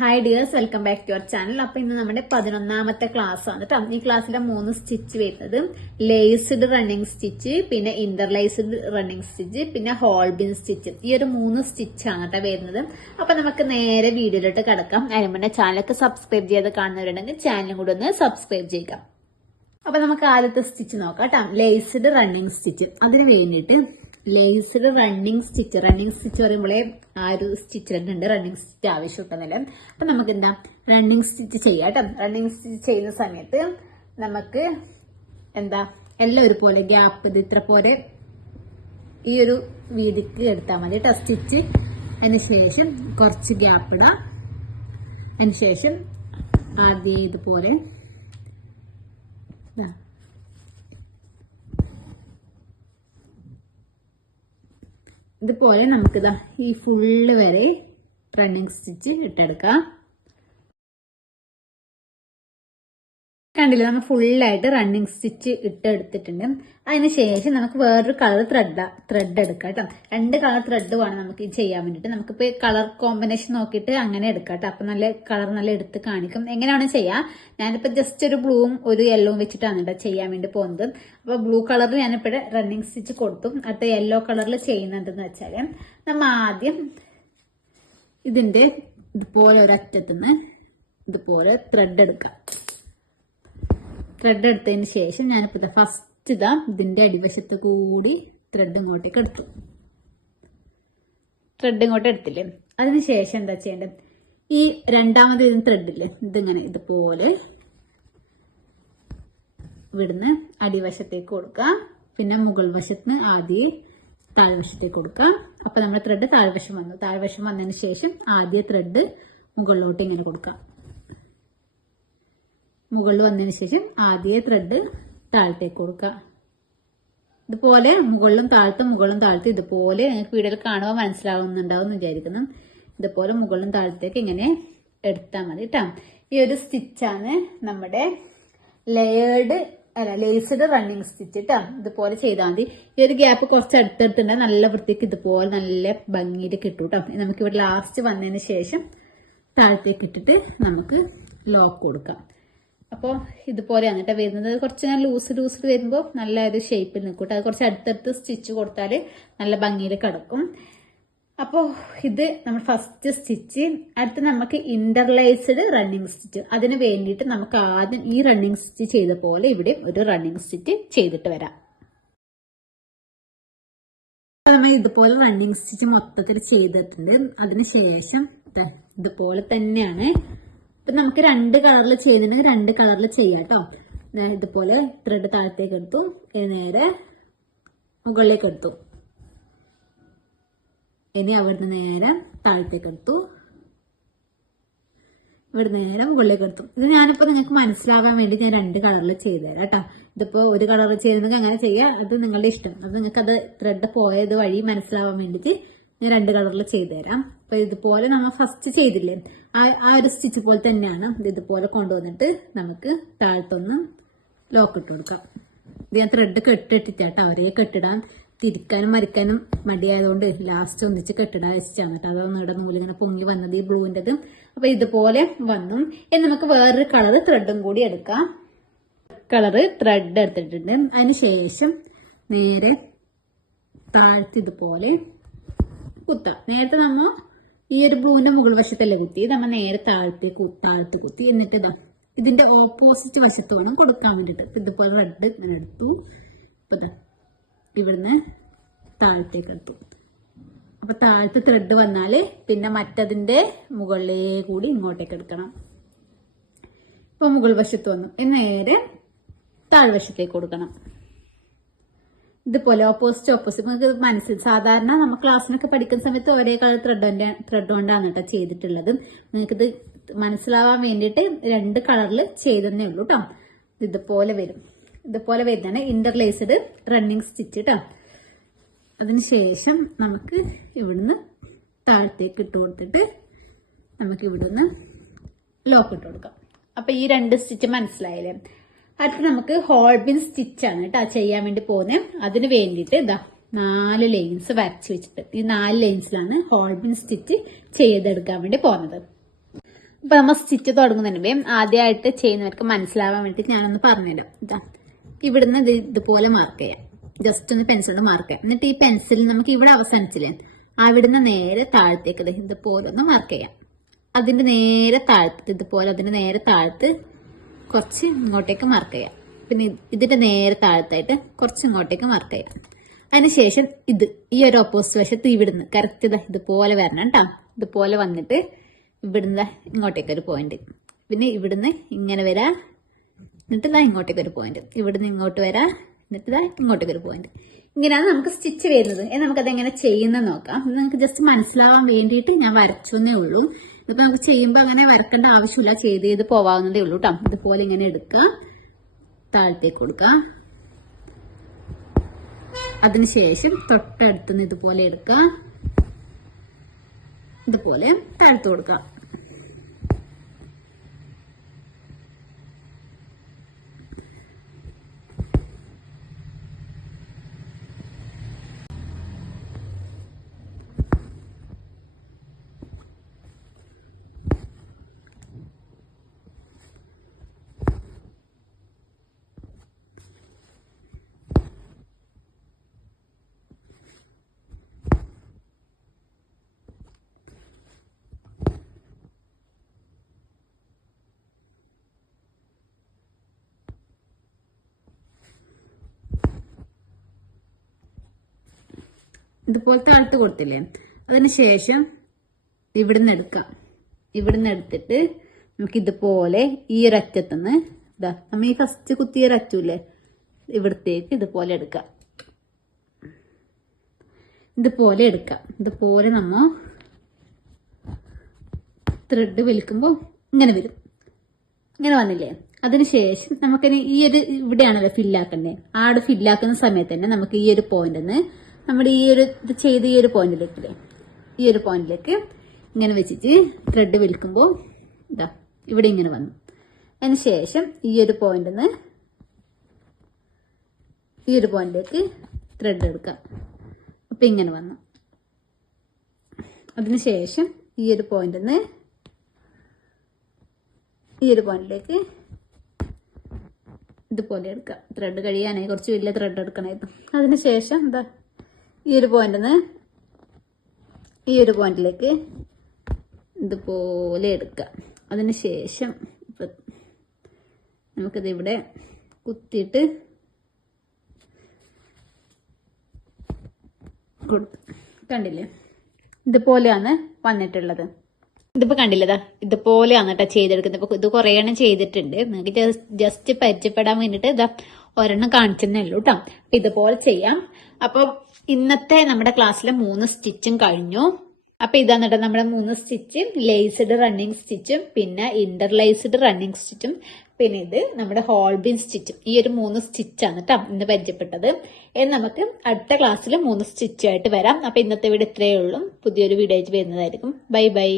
Hi dears, welcome back to our channel. അപ്പൊ ഇന്ന് നമ്മുടെ 11ാമത്തെ ക്ലാസ് ആണ് കേട്ടോ. ഈ ക്ലാസ്സിലെ 3 സ്റ്റിച്ച് വരുന്നത് ലേസ്ഡ് റണ്ണിങ് സ്റ്റിച്ച്, പിന്നെ ഇന്റർലേസ്ഡ് റണ്ണിങ് സ്റ്റിച്ച്, പിന്നെ ഹോൾബിൻ സ്റ്റിച്ച്. ഈ ഒരു 3 സ്റ്റിച്ചാണ് കേട്ടോ വരുന്നത്. അപ്പൊ നമുക്ക് നേരെ വീഡിയോയിലോട്ട് കിടക്കാം. അതിന് മുന്നേ ചാനലൊക്കെ സബ്സ്ക്രൈബ് ചെയ്ത് കാണുന്നവരുണ്ടെങ്കിൽ ചാനലും കൂടെ ഒന്ന് സബ്സ്ക്രൈബ് ചെയ്യുക. അപ്പൊ നമുക്ക് ആദ്യത്തെ സ്റ്റിച്ച് നോക്കാം കേട്ടോ. Laced running stitch. അതിന് വേണ്ടിയിട്ട് ലേസ്ഡ് റണ്ണിങ് സ്റ്റിച്ച് പറയുമ്പോഴേ ആ ഒരു സ്റ്റിച്ച് ഉണ്ട്, റണ്ണിങ് സ്റ്റിച്ച് ആവശ്യമുണ്ടെന്നല്ല. അപ്പൊ നമുക്ക് എന്താ റണ്ണിങ് സ്റ്റിച്ച് ചെയ്യാം കേട്ടോ. റണ്ണിങ് സ്റ്റിച്ച് ചെയ്യുന്ന സമയത്ത് നമുക്ക് എന്താ എല്ലാം ഒരുപോലെ ഗ്യാപ്പ് ഇത് ഇത്ര പോലെ ഈ ഒരു വീതിക്ക് എടുത്താൽ മതി കേട്ടോ സ്റ്റിച്ച്. അതിനുശേഷം കുറച്ച് ഗ്യാപ്പ് ഇടാം. അതിനുശേഷം ആദ്യം ഇതുപോലെ ഇതുപോലെ നമുക്കിതാ ഈ ഫുള്ള് വരെ റണ്ണിങ് സ്റ്റിച്ച് ഇട്ടെടുക്കാം. കണ്ടില്ല, നമ്മൾ ഫുള്ളായിട്ട് റണ്ണിങ് സ്റ്റിച്ച് ഇട്ടെടുത്തിട്ടുണ്ട്. അതിനുശേഷം നമുക്ക് വേറൊരു കളർ ത്രെഡ് എടുക്കാം കേട്ടോ. 2 കളർ ത്രെഡ് വേണം നമുക്ക് ഇത് ചെയ്യാൻ വേണ്ടിയിട്ട്. നമുക്കിപ്പോൾ കളർ കോമ്പിനേഷൻ നോക്കിയിട്ട് അങ്ങനെ എടുക്കാം കേട്ടോ. അപ്പം നല്ല കളർ നല്ല എടുത്ത് കാണിക്കും. എങ്ങനെയാണ് ചെയ്യാം? ഞാനിപ്പോൾ ജസ്റ്റ് ഒരു ബ്ലൂവും ഒരു യെല്ലോവും വെച്ചിട്ടാണ് കേട്ടോ ചെയ്യാൻ വേണ്ടി പോകുന്നത്. അപ്പോൾ ബ്ലൂ കളറിൽ ഞാനിപ്പോൾ റണ്ണിങ് സ്റ്റിച്ച് കൊടുത്തു. അടുത്ത യെല്ലോ കളറിൽ ചെയ്യുന്നുണ്ടെന്ന് വെച്ചാൽ നമ്മൾ ആദ്യം ഇതിൻ്റെ ഇതുപോലെ ഒരറ്റത്തുനിന്ന് ഇതുപോലെ ത്രെഡ് എടുക്കാം. ത്രെഡ് എടുത്തതിന് ശേഷം ഞാനിപ്പോൾ ഫസ്റ്റ് ഇതിന്റെ അടിവശത്ത് കൂടി ത്രെഡ് ഇങ്ങോട്ടേക്ക് എടുത്തു. ത്രെഡ് ഇങ്ങോട്ട് എടുത്തില്ലേ? അതിനുശേഷം എന്താ ചെയ്യേണ്ടത്? ഈ രണ്ടാമത് ത്രെഡില്ലേ, ഇതിങ്ങനെ ഇതുപോലെ ഇവിടുന്ന് അടിവശത്തേക്ക് കൊടുക്കാം. പിന്നെ മുകൾ വശത്ത് ആദ്യം താഴ്വശത്തേക്ക് കൊടുക്കാം. അപ്പൊ നമ്മുടെ ത്രെഡ് താഴ്വശം വന്നു. താഴ്വശം വന്നതിന് ശേഷം ആദ്യ ത്രെഡ് മുകളിലോട്ട് ഇങ്ങനെ കൊടുക്കാം. മുകളിൽ വന്നതിന് ശേഷം ആദ്യ ത്രെഡ് താഴത്തേക്ക് കൊടുക്കുക. ഇതുപോലെ മുകളിലും താഴത്തും ഇതുപോലെ നിങ്ങൾക്ക് വീഡിയോയിൽ കാണുമ്പോൾ മനസ്സിലാവുന്നുണ്ടാവും എന്ന് വിചാരിക്കുന്നു. ഇതുപോലെ മുകളിലും താഴത്തേക്ക് ഇങ്ങനെ എടുത്താൽ മതി കേട്ടോ. ഈ ഒരു സ്റ്റിച്ചാണ് നമ്മുടെ ലേസ്ഡ് റണ്ണിങ് സ്റ്റിച്ച് കേട്ടോ. ഇതുപോലെ ചെയ്താൽ മതി. ഈ ഒരു ഗ്യാപ്പ് കുറച്ച് അടുത്തെടുത്തിട്ടുണ്ടെങ്കിൽ നല്ല വൃത്തിക്ക് ഇതുപോലെ നല്ല ഭംഗിയിൽ കിട്ടും കേട്ടോ. നമുക്ക് ഇവിടെ ലാസ്റ്റ് വന്നതിന് ശേഷം താഴത്തേക്ക് ഇട്ടിട്ട് നമുക്ക് ലോക്ക് കൊടുക്കാം. അപ്പോൾ ഇതുപോലെയാണ് കേട്ടോ വരുന്നത്. കുറച്ച് ഞാൻ ലൂസിൽ വരുമ്പോൾ നല്ല ഒരു ഷേപ്പിൽ നിൽക്കും കേട്ടോ. അത് കുറച്ച് അടുത്തടുത്ത് സ്റ്റിച്ച് കൊടുത്താൽ നല്ല ഭംഗിയിൽ കിടക്കും. അപ്പോൾ ഇത് നമ്മൾ ഫസ്റ്റ് സ്റ്റിച്ച്. അടുത്ത് നമുക്ക് ഇന്റർലേസ്ഡ് റണ്ണിങ് സ്റ്റിച്ച്. അതിന് വേണ്ടിയിട്ട് നമുക്ക് ആദ്യം ഈ റണ്ണിങ് സ്റ്റിച്ച് ചെയ്ത പോലെ ഇവിടെ ഒരു റണ്ണിങ് സ്റ്റിച്ച് ചെയ്തിട്ട് വരാം. നമ്മൾ ഇതുപോലെ റണ്ണിങ് സ്റ്റിച്ച് മൊത്തത്തിൽ ചെയ്തിട്ടുണ്ട്. അതിനുശേഷം ഇതുപോലെ തന്നെയാണ്. ഇപ്പൊ നമുക്ക് 2 കളറിൽ ചെയ്യുന്നുണ്ടെങ്കിൽ 2 കളറിൽ ചെയ്യാം കേട്ടോ. ഇതുപോലെ ത്രെഡ് താഴത്തേക്ക് എടുത്തു, നേരെ മുകളിലേക്ക് എടുത്തു, ഇനി അവിടുന്ന് നേരെ താഴത്തേക്ക് എടുത്തു, ഇവിടെ നേരെ മുകളിലേക്ക് എടുത്തു. ഇത് ഞാനിപ്പോ നിങ്ങൾക്ക് മനസ്സിലാവാൻ വേണ്ടി ഞാൻ 2 കളറിൽ ചെയ്തുതരാം കേട്ടോ. ഇതിപ്പോ ഒരു കളറിൽ ചെയ്യുന്നെങ്കിൽ അങ്ങനെ ചെയ്യാം, അത് നിങ്ങളുടെ ഇഷ്ടം. അത് നിങ്ങൾക്ക് അത് ത്രെഡ് പോയത് വഴി മനസ്സിലാവാൻ വേണ്ടിയിട്ട് ഞാൻ 2 കളറിൽ ചെയ്തുതരാം. അപ്പൊ ഇതുപോലെ നമ്മൾ ഫസ്റ്റ് ചെയ്തില്ലേ, ആ ഒരു സ്റ്റിച്ച് പോലെ തന്നെയാണ്. ഇതുപോലെ കൊണ്ടുവന്നിട്ട് നമുക്ക് താഴത്തൊന്ന് ലോക്ക് ഇട്ട് കൊടുക്കാം. ഇത് ഞാൻ ത്രെഡ് കെട്ടിട്ടാട്ടോ, ഒരേ കെട്ടിടാൻ തിരിക്കാനും മരിക്കാനും മടിയായതുകൊണ്ട് ലാസ്റ്റ് ഒന്നിച്ച് കെട്ടിടാൻ വെച്ചാണ് കേട്ടോ. അതൊന്നും ഇവിടെ നൂലിങ്ങനെ പൊങ്ങി വന്നത് ഈ ബ്ലൂവിൻ്റെത്. അപ്പൊ ഇതുപോലെ വന്നു. ഇനി നമുക്ക് വേറൊരു കളർ ത്രെഡും കൂടി എടുക്കാം. കളറ് ത്രെഡ് എടുത്തിട്ടുണ്ട്. അതിന് ശേഷം നേരെ താഴ്ത്തി ഇതുപോലെ കുത്താം. നേരത്തെ നമ്മ ഈ ഒരു ബ്ലൂവിന്റെ മുകൾ വശത്തല്ലേ കുത്തി, നമ്മൾ നേരെ താഴത്തി കുത്തി. എന്നിട്ട് ഇതിന്റെ ഓപ്പോസിറ്റ് വശത്ത് വേണം കൊടുക്കാൻ വേണ്ടിട്ട്. ഇതുപോലെ റെഡ് ഇങ്ങനെ എടുത്തു. ഇപ്പൊ ഇവിടുന്ന് താഴത്തേക്ക് എടുത്തു. അപ്പൊ താഴത്ത് ത്രെഡ് വന്നാല് പിന്നെ മറ്റതിന്റെ മുകളിലേ കൂടി ഇങ്ങോട്ടേക്ക് എടുക്കണം. ഇപ്പൊ മുകൾ വശത്ത് വന്നു, നേരെ താഴ്വശത്തേക്ക് കൊടുക്കണം. ഇതുപോലെ ഓപ്പോസിറ്റ് നമുക്ക് മനസ്സിൽ സാധാരണ നമ്മൾ ക്ലാസ്സിനൊക്കെ പഠിക്കുന്ന സമയത്ത് ഒരേ കളർ ത്രെഡ് കൊണ്ടാണ് കേട്ടോ ചെയ്തിട്ടുള്ളത്. നിങ്ങൾക്കിത് മനസ്സിലാവാൻ വേണ്ടിയിട്ട് 2 കളറിൽ ചെയ്തതന്നേ ഉള്ളൂ കേട്ടോ. ഇതുപോലെ വരും. ഇതുപോലെ വരുന്നതാണ് ഇന്റർലേസ്ഡ് റണ്ണിങ് സ്റ്റിച്ച് കേട്ടോ. അതിനുശേഷം നമുക്ക് ഇവിടുന്ന് താഴത്തേക്ക് ഇട്ട് കൊടുത്തിട്ട് നമുക്ക് ഇവിടുന്ന് ലോക്ക് ഇട്ട് കൊടുക്കാം. അപ്പൊ ഈ 2 സ്റ്റിച്ച് മനസ്സിലായില്ലേ? അടുത്ത് നമുക്ക് ഹോൾബിൻ സ്റ്റിച്ചാണ് കേട്ടോ ചെയ്യാൻ വേണ്ടി പോകുന്നത്. അതിന് വേണ്ടിയിട്ട് 4 ലൈൻസ് വരച്ച് വെച്ചിട്ട് ഈ 4 ലൈൻസിലാണ് ഹോൾബിൻ സ്റ്റിച്ച് ചെയ്തെടുക്കാൻ വേണ്ടി പോകുന്നത്. ഇപ്പൊ നമ്മൾ സ്റ്റിച്ച് തുടങ്ങുന്നതിന് ആദ്യമായിട്ട് ചെയ്യുന്നവർക്ക് മനസ്സിലാവാൻ വേണ്ടി ഞാനൊന്ന് പറഞ്ഞുതരാം. ഇവിടുന്ന് ഇതുപോലെ മാർക്ക് ചെയ്യാം, ജസ്റ്റ് ഒന്ന് പെൻസിൽ കൊണ്ട് മാർക്ക് ചെയ്യാം. എന്നിട്ട് ഈ പെൻസിൽ നമുക്ക് ഇവിടെ അവസാനിച്ചില്ലേ, അവിടുന്ന് നേരെ താഴത്തേക്ക് ഇതുപോലെ ഒന്ന് മാർക്ക് ചെയ്യാം. അതിന്റെ നേരെ താഴത്ത് ഇതുപോലെ അതിന്റെ നേരെ താഴത്ത് കുറച്ച് ഇങ്ങോട്ടേക്ക് മാർക്ക് ചെയ്യാം. പിന്നെ ഇതിന്റെ നേരെ താഴത്തായിട്ട് കുറച്ച് ഇങ്ങോട്ടേക്ക് മാർക്ക് ചെയ്യാം. അതിനുശേഷം ഈ ഒരു ഓപ്പോസിറ്റ് വശത്ത് ഇവിടുന്ന് കറക്റ്റ് ഇതുപോലെ വരണം കേട്ടോ. ഇതുപോലെ വന്നിട്ട് ഇവിടുന്ന് ഇങ്ങോട്ടേക്ക് ഒരു പോയിന്റ്, പിന്നെ ഇവിടുന്ന് ഇങ്ങനെ വരാ, എന്നിട്ട് ഇങ്ങോട്ടേക്ക് ഒരു പോയിന്റ്, ഇവിടുന്ന് ഇങ്ങോട്ട് വരാ, എന്നിട്ട് ഇങ്ങോട്ടേക്ക് ഒരു പോയിന്റ്. ഇങ്ങനെയാണ് നമുക്ക് സ്റ്റിച്ച് വരുന്നത്. നമുക്കത് എങ്ങനെ ചെയ്യുന്നത് നോക്കാം. നമുക്ക് ജസ്റ്റ് മനസ്സിലാവാൻ വേണ്ടിയിട്ട് ഞാൻ വരച്ചെന്നേ ഉള്ളൂ. ഇപ്പൊ നമുക്ക് ചെയ്യുമ്പോൾ അങ്ങനെ വരക്കേണ്ട ആവശ്യമില്ല, ചെയ്ത് പോവാവുന്നതേ ഉള്ളൂ കേട്ടോ. ഇതുപോലെ ഇങ്ങനെ എടുക്കുക, താഴത്തേക്ക് കൊടുക്കുക. അതിനുശേഷം തൊട്ടടുത്തുനിന്ന് ഇതുപോലെ എടുക്കുക, ഇതുപോലെ താഴ്ത്തു കൊടുക്കുക. ഇതുപോലെ താഴ്ത്ത് കൊടുത്തില്ലേ, അതിനുശേഷം ഇവിടുന്ന് എടുക്കാം. ഇവിടുന്ന് എടുത്തിട്ട് നമുക്ക് ഇതുപോലെ ഈ ഒരു അറ്റത്തുനിന്ന് നമ്മൾ ഈ ഫസ്റ്റ് കുത്തിയ ഒരു അറ്റൂല്ലേ, ഇവിടത്തേക്ക് ഇതുപോലെ എടുക്കാം. ഇതുപോലെ എടുക്കാം. ഇതുപോലെ നമ്മ ത്രെഡ് വലിക്കുമ്പോൾ ഇങ്ങനെ വരും. ഇങ്ങനെ വന്നില്ലേ, അതിനുശേഷം നമുക്കിനി ഈ ഒരു ഇവിടെയാണല്ലോ ഫില്ലാക്കണ്ടേ, ആടെ ഫില്ലാക്കുന്ന സമയത്ത് തന്നെ നമുക്ക് ഈ ഒരു പോയിന്റിന്ന് നമ്മുടെ ഈ ഒരു ഇത് ചെയ്ത് ഈ ഒരു പോയിന്റിലേക്കില്ലേ, ഈ ഒരു പോയിന്റിലേക്ക് ഇങ്ങനെ വെച്ചിട്ട് ത്രെഡ് വലിക്കുമ്പോൾ ഇവിടെ ഇങ്ങനെ വന്നു. അതിനുശേഷം ഈ ഒരു പോയിന്റിന്ന് ഈ ഒരു പോയിന്റിലേക്ക് ത്രെഡ് എടുക്കാം. അപ്പൊ ഇങ്ങനെ വന്നു. അതിനുശേഷം ഈ ഒരു പോയിന്റിന്ന് ഈ ഒരു പോയിന്റിലേക്ക് ഇതുപോലെ എടുക്കാം. ത്രെഡ് കഴിയാനായി കുറച്ച് വലിയ ത്രെഡ് എടുക്കണമായിരുന്നു. അതിനുശേഷം ഈ ഒരു പോയിന്റിന്ന് ഈ ഒരു പോയിന്റിലേക്ക് ഇതുപോലെ എടുക്കാം. അതിനുശേഷം നമുക്കിത് ഇവിടെ കുത്തിയിട്ട് കണ്ടില്ലേ, ഇതുപോലെയാണ് വന്നിട്ടുള്ളത്. ഇതിപ്പോ കണ്ടില്ലതാ, ഇതുപോലെയാണ് കേട്ടോ ചെയ്തെടുക്കുന്നത്. ഇപ്പൊ ഇത് കുറേ എണ്ണം ചെയ്തിട്ടുണ്ട്. നിങ്ങൾക്ക് ജസ്റ്റ് പരിചയപ്പെടാൻ വേണ്ടിട്ട് ഒരെണ്ണം കാണിച്ചെന്നേ ഉള്ളൂ കേട്ടോ. ഇതുപോലെ ചെയ്യാം. അപ്പൊ ഇന്നത്തെ നമ്മുടെ ക്ലാസ്സിലെ 3 സ്റ്റിച്ചും കഴിഞ്ഞു. അപ്പൊ ഇതാണ് കേട്ടോ നമ്മുടെ 3 സ്റ്റിച്ച്, ലേസ്ഡ് റണ്ണിങ് സ്റ്റിച്ചും പിന്നെ ഇന്റർലേസ്ഡ് റണ്ണിങ് സ്റ്റിച്ചും പിന്നെ ഇത് നമ്മുടെ ഹോൾബിൻ സ്റ്റിച്ചും. ഈ ഒരു 3 സ്റ്റിച്ചാണ് കേട്ടോ ഇന്ന് പരിചയപ്പെട്ടത്. നമുക്ക് അടുത്ത ക്ലാസ്സിൽ 3 സ്റ്റിച്ചായിട്ട് വരാം. അപ്പൊ ഇന്നത്തെ വീഡിയോ ഇത്രയേ ഉള്ളൂ. പുതിയൊരു വീഡിയോ ആയിട്ട് വരുന്നതായിരിക്കും. Bye bye.